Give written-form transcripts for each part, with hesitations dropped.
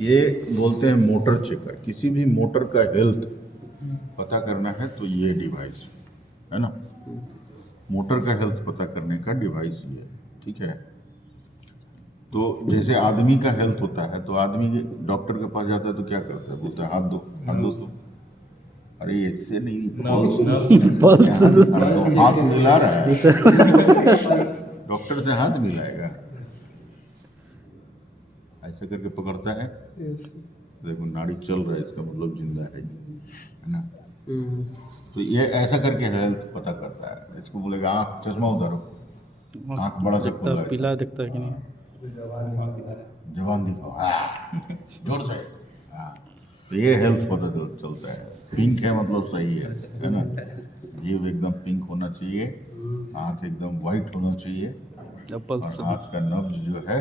ये बोलते हैं मोटर चेकर। किसी भी मोटर का हेल्थ पता करना है तो ये डिवाइस है ना, मोटर का हेल्थ पता करने का डिवाइस ये, ठीक है। तो जैसे आदमी का हेल्थ होता है तो आदमी डॉक्टर के पास जाता है तो क्या करता है, बोलता है हाथ दो तो, अरे इससे नहीं, पल्स हाथ मिला रहा है, डॉक्टर से हाथ मिलाएगा, ऐसे करके पकड़ता है, देखो नाड़ी चल रहा है, इसका मतलब जिंदा है ना। तो ये ऐसा करके हेल्थ पता करता है। इसको बोलेगा आँख, चश्मा उतारो, आँख बड़ा सा खोला है, पीला दिखता है कि नहीं, जवान दिखाओ, जोर से, हाँ। तो ये हेल्थ पता चलता है। पिंक है मतलब सही है ना, जीभ एकदम पिंक होना चाहिए, आँख एकदम वाइट होना चाहिए, और हाथ का नब्ज जो है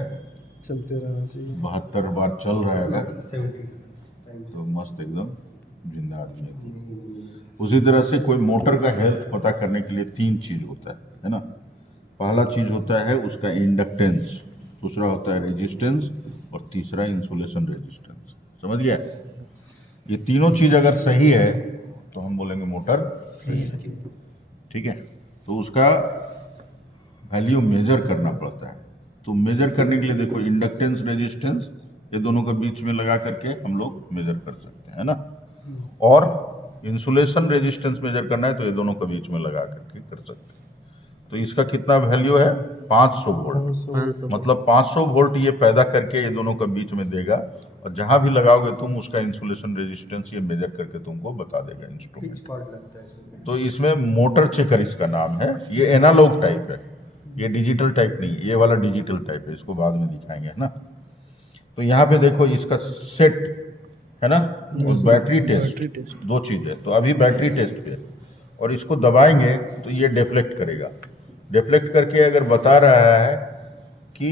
चलते रहना चाहिए, 72 बार चल रहा है अगर तो मस्त एकदम जिंदा आदमी है। उसी तरह से कोई मोटर का हेल्थ पता करने के लिए 3 चीज़ होता है ना। पहला चीज़ होता है उसका इंडक्टेंस, दूसरा होता है रेजिस्टेंस, और तीसरा इंसुलेशन रेजिस्टेंस। समझ गया? ये तीनों चीज़ अगर सही है तो हम बोलेंगे मोटर, ठीक है। तो उसका वैल्यू मेजर करना पड़ता है। तो मेजर करने के लिए देखो, इंडक्टेंस रेजिस्टेंस ये दोनों के बीच में लगा करके हम लोग मेजर कर सकते हैं ना, और इंसुलेशन रेजिस्टेंस मेजर करना है तो ये दोनों के बीच में लगा करके कर सकते हैं। तो इसका कितना वैल्यू है, 500 वोल्ट, मतलब 500 वोल्ट ये पैदा करके ये दोनों के बीच में देगा, और जहां भी लगाओगे तुम उसका इंसुलेशन रेजिस्टेंस ये मेजर करके तुमको बता देगा इंस्ट्रूमेंट। तो इसमें मोटर चेकर इसका नाम है। ये एनालॉग टाइप है, ये डिजिटल टाइप नहीं, ये वाला डिजिटल टाइप है, इसको बाद में दिखाएंगे, है ना। तो यहाँ पे देखो इसका सेट है ना, और बैटरी टेस्ट, 2 चीज़ है। तो अभी बैटरी टेस्ट पे, और इसको दबाएंगे तो ये डिफ्लेक्ट करेगा, डिफ्लेक्ट करके अगर बता रहा है कि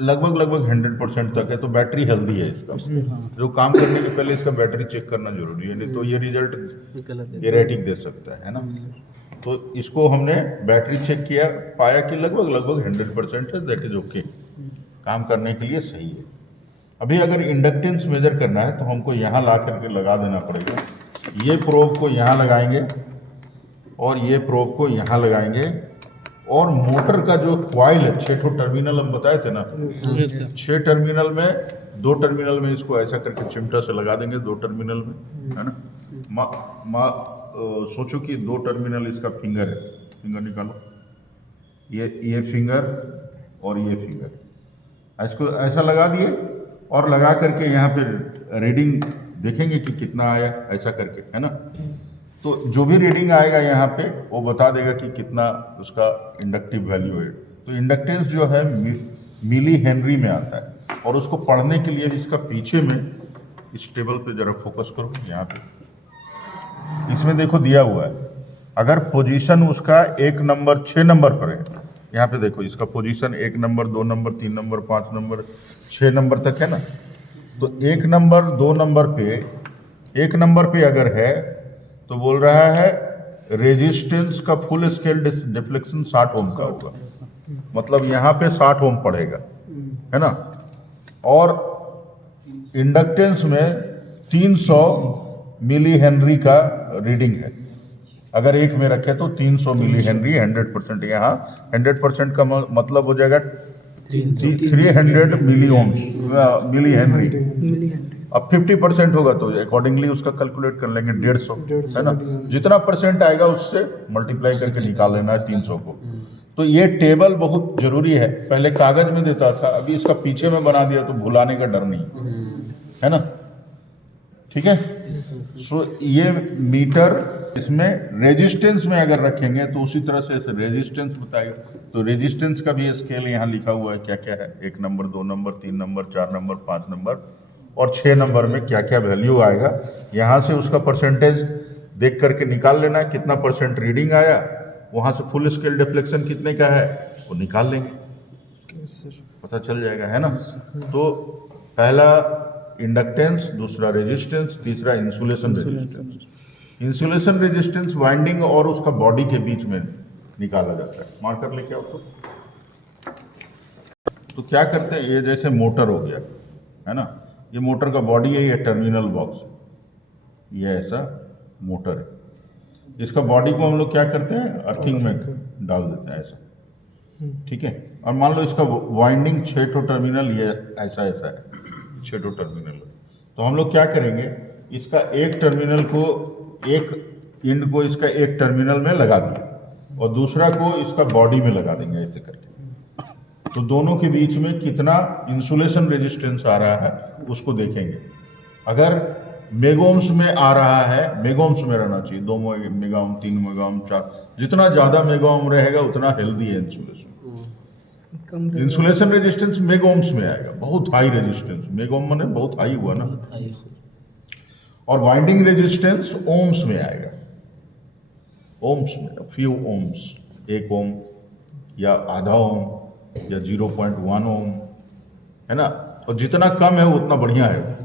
लगभग 100% तक है तो बैटरी हेल्दी है इसका। जो काम करने के पहले इसका बैटरी चेक करना जरूरी है, नहीं तो ये रिजल्ट एरेटिक दे सकता है ना। तो इसको हमने बैटरी चेक किया, पाया कि लगभग 100% है, दैट इज ओके, काम करने के लिए सही है। अभी अगर इंडक्टेंस मेजर करना है तो हमको यहाँ ला करके लगा देना पड़ेगा। ये प्रोब को यहाँ लगाएंगे और ये प्रोब को यहाँ लगाएंगे, और मोटर का जो क्वाइल है, 6 टर्मिनल हम बताए थे ना, 6 टर्मिनल में 2 टर्मिनल में इसको ऐसा करके चिमटा से लगा देंगे, 2 टर्मिनल में, है ना। सोचो कि 2 टर्मिनल इसका फिंगर है, फिंगर निकालो, ये फिंगर और ये फिंगर, इसको ऐसा लगा दिए, और लगा करके यहाँ पे रीडिंग देखेंगे कि कितना आया, ऐसा करके, है ना। तो जो भी रीडिंग आएगा यहाँ पे वो बता देगा कि कितना उसका इंडक्टिव वैल्यू है। तो इंडक्टेंस जो है मिली हेनरी में आता है, और उसको पढ़ने के लिए इसका पीछे में, इस टेबल पे जरा फोकस करो, यहाँ पे इसमें देखो दिया हुआ है, अगर पोजीशन उसका 1 नंबर 6 नंबर पर है, यहाँ पे देखो इसका position 1 number 2 number 3 number 5 number 6 number तक है ना। तो 1 नंबर 2 नंबर पे, 1 नंबर पे अगर है तो बोल रहा है रेजिस्टेंस का फुल स्केल डिफ्लेक्शन 60 ओम का होगा, मतलब यहाँ पे 60 ओम पड़ेगा, है ना। और इंडक्टेंस में 300 मिली हेनरी का रीडिंग है, अगर 1 में रखे तो 300 मिली हेनरी, 100%, यहाँ 100% का मतलब हो जाएगा 300 मिली ओम्स, मिली हेनरी। अब 50% होगा तो अकॉर्डिंगली उसका कैलकुलेट कर लेंगे, 150, है ना। जितना परसेंट आएगा उससे मल्टीप्लाई करके निकाल लेना है 300 को। तो ये टेबल बहुत जरूरी है, पहले कागज में देता था, अभी इसका पीछे में बना दिया तो भुलाने का डर नहीं, है ना, ठीक है। सो ये मीटर, इसमें रेजिस्टेंस में अगर रखेंगे तो उसी तरह से रेजिस्टेंस बताएगा। तो रेजिस्टेंस का भी स्केल यहाँ लिखा हुआ है, क्या क्या है, 1 number 2 number 3 number 4 number 5 number और 6 नंबर में क्या क्या वैल्यू आएगा। यहाँ से उसका परसेंटेज देख करके निकाल लेना है, कितना परसेंट रीडिंग आया, वहाँ से फुल स्केल डिफ्लेक्शन कितने का है वो निकाल लेंगे, पता चल जाएगा, है ना। तो पहला इंडक्टेंस, दूसरा रेजिस्टेंस, तीसरा insulation resistance. Insulation resistance winding और उसका बॉडी के बीच में निकाला जाता है। मार्कर लेके आओ तो क्या करते हैं, ये जैसे मोटर हो गया, है ना। ये मोटर का बॉडी है, ये टर्मिनल बॉक्स है, ये ऐसा मोटर है। इसका बॉडी को हम लोग क्या करते हैं, अर्थिंग में डाल देते हैं ऐसा, ठीक है। और मान लो इसका वाइंडिंग 6 ठो टर्मिनल ये ऐसा ऐसा है, 6 ठो टर्मिनल है। तो हम लोग क्या करेंगे, इसका एक टर्मिनल को, एक इंड को इसका एक टर्मिनल में लगा दिया और दूसरा को इसका बॉडी में लगा देंगे ऐसे करके। तो दोनों के बीच में कितना इंसुलेशन रेजिस्टेंस आ रहा है उसको देखेंगे। अगर मेगोम्स में आ रहा है, मेगोम्स में रहना चाहिए, 2 मेगाओम 3 मेगाओम 4, जितना ज़्यादा मेगाओम रहेगा उतना हेल्दी है इंसुलेशन। इंसुलेशन रेजिस्टेंस मेगोम्स में आएगा, बहुत हाई रेजिस्टेंस, मेगोम माने बहुत हाई हुआ ना। और वाइंडिंग रेजिस्टेंस ओम्स में आएगा, ओम्स में, फ्यू ओम्स, 1 ओम या आधा ओम या 0.1 ओम, है ना। और जितना कम है उतना बढ़िया है,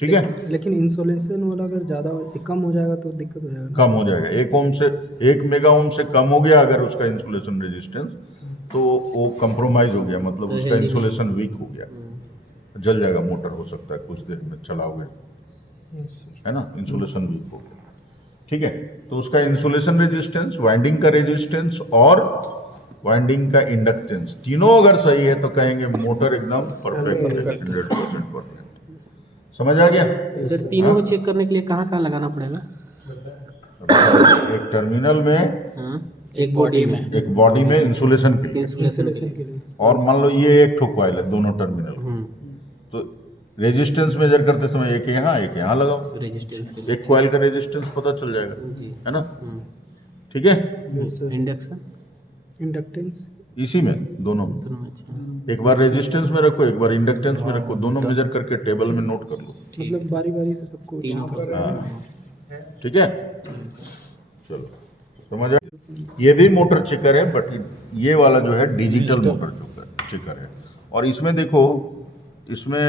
ठीक है। लेकिन इंसुलेशन वाला अगर ज़्यादा कम हो जाएगा तो दिक्कत हो जाएगा। कम हो जाएगा, 1 ओम से 1 मेगा ओम से कम हो गया अगर उसका इंसुलेशन रेजिस्टेंस, तो वो कंप्रोमाइज हो गया, मतलब उसका इंसुलेशन वीक हो गया, जल जाएगा मोटर, हो सकता है कुछ देर में चलाओगे, है ना, इंसुलेशन वीक हो गया, ठीक है। तो उसका इंसुलेशन रेजिस्टेंस, वाइंडिंग का रेजिस्टेंस और वाइंडिंग का इंडक्टेंस, तीनों अगर सही है तो कहेंगे मोटर एकदम परफेक्ट है, 100% परफेक्ट। समझ आ गया। सर तीनों को चेक करने के लिए कहाँ कहाँ लगाना पड़ेगा? एक टर्मिनल में, एक बॉडी में, एक बॉडी में इंसुलेशन के लिए, इंसुलेशन के लिए। और मान लो ये एक ठो कॉइल है दोनों टर्मिनल, तो रेजिस्टेंस मेजर करते समय एक यहाँ लगाओ, रेजिस्टेंस के लिए। एक कॉइल का रेजिस्टेंस पता चल जाएगा, जी। है ना, ठीक है। इंडक्शन, इंडक्टेंस इसी में दोनों में, दोनों में। अच्छा, एक बार रेजिस्टेंस में रखो, एक बार इंडक्टेंस में रखो, दोनों मेजर करके टेबल में नोट कर लो, मतलब बारी बारी से सबको तीनों का। हाँ, ठीक है। चलो समझ आ। ये भी मोटर चेकर है, बट ये वाला जो है डिजिटल मोटर चेकर है। और इसमें देखो, इसमें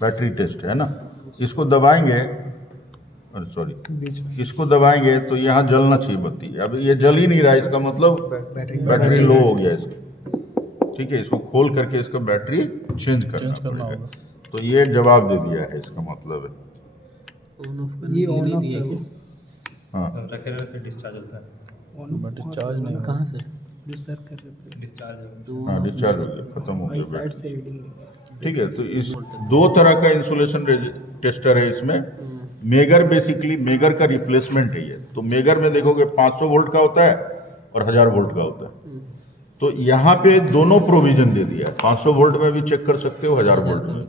बैटरी टेस्ट है ना, इसको दबाएंगे, अरे सॉरी, इसको दबाएंगे तो यहाँ जलना चाहिए बत्ती, अब ये जल ही नहीं रहा है, इसका मतलब बैटरी लो हो गया इसका, ठीक है। इसको खोल करके इसका बैटरी चेंज करना होगा। तो ये जवाब दे दिया है, इसका मतलब है ऑन ऑफ ये ऑन ऑफ दिया है क्या? हाँ, रखेगा से डिस्चार्ज होता है, डिस्चार्ज नहीं कहाँ से? जो सर कर रहे थे डिस्चार्ज हाँ, डिस्चार्ज हो गया, खत्म हो गया साइड बैटरी, से रीडिंग। ठीक है। तो इस 2 तरह का इंसुलेशन टेस्टर है इसमें। मेगर बेसिकली, मेगर का रिप्लेसमेंट है ये। तो मेगर में देखोगे 500 वोल्ट का होता है और 1000 वोल्ट का होता है। तो यहाँ पे दोनों प्रोविजन दे दिया है, 500 वोल्ट में भी चेक कर सकते हो, 1000 वोल्ट में।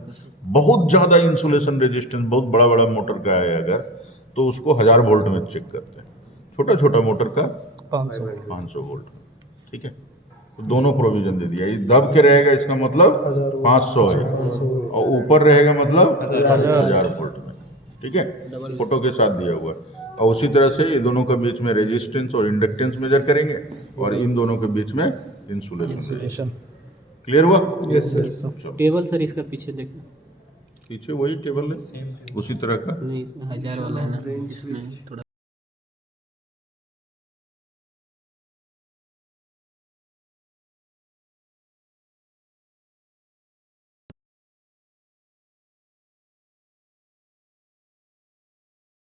बहुत ज़्यादा इंसुलेशन रेजिस्टेंस, बहुत बड़ा बड़ा मोटर का है अगर, तो उसको 1000 वोल्ट में चेक करते हैं, छोटा छोटा मोटर का 500 वोल्ट, ठीक है। तो दोनों प्रोविजन दे दिया। ये दब के रहेगा इसका मतलब 500 है, और ऊपर रहेगा मतलब 1000 वोल्ट में, ठीक है, फोटो के साथ दिया हुआ है। और उसी तरह से ये दोनों के बीच में रेजिस्टेंस और इंडक्टेंस मेजर करेंगे, और इन दोनों के बीच में इंसुलेशन। क्लियर हुआ? Yes sir. चलो, टेबल सर इसका पीछे देखो, पीछे वही टेबल है उसी तरह का। नहीं इसमें 1000 वाला है ना, इसमें थोड़ा